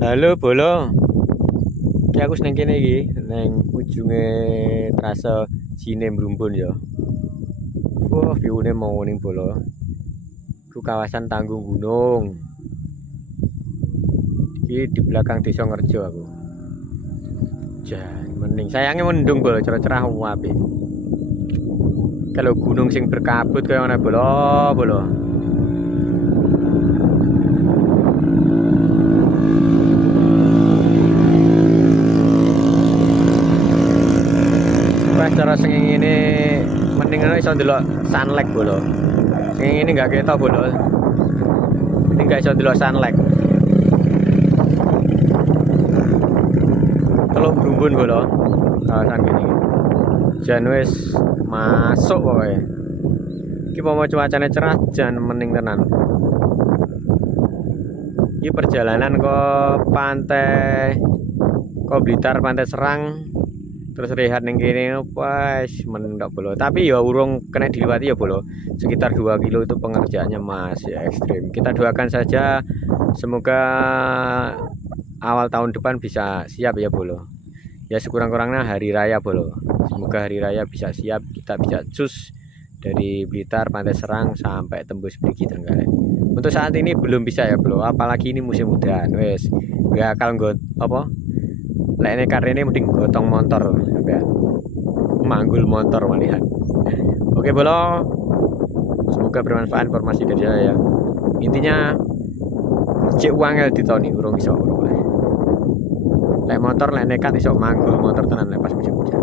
Halo Bolo, iki aku seneng kene iki, neng ujunge trase Sine Mrumbun ya. Wah, view-ne mau ning Bolo. Ku kawasan Tanggung Gunung. Iki di belakang Desa Ngerjo aku. Jan, mending sayangnya mendung Bolo, cerah-cerah apik. Kalau gunung sing berkabut kaya ngene Bolo, Bolo. Wah, cara sing ngene mending ana iso ndelok sunlight Bolo. Sing ngene enggak ketok Bolo. Ini enggak iso ndelok sunlight. Teluk Brumbun Bolo. Kawasan gini. Jan wis masuk pokoknya. Iki mau cuacane cerah jan mending tenan. Iki perjalanan ke pantai Blitar, Pantai Serang, terus rehat ning kene wis mentok Bolo. Tapi ya urung kena diliwati ya Bolo. Sekitar 2 kilo itu pengerjaannya masih ekstrim. Kita doakan saja semoga awal tahun depan bisa siap ya Bolo. Ya sekurang-kurangnya hari raya Bolo. Semoga hari raya bisa siap, kita bisa cus dari Blitar, Pantai Serang sampai tembus Perigi Trenggalek. Untuk saat ini belum bisa ya Bolo, apalagi ini musim udan. Wes nggak akal nggot apa? Lainnya karena ini mending gotong motor sampai manggul motor malihan. Oke Bolo, semoga bermanfaat informasi dari saya ya. Intinya cek uangnya di tahun ini urung iso urung. Lek motor lek nekat iso manggul motor tenan lek pas musim hujan.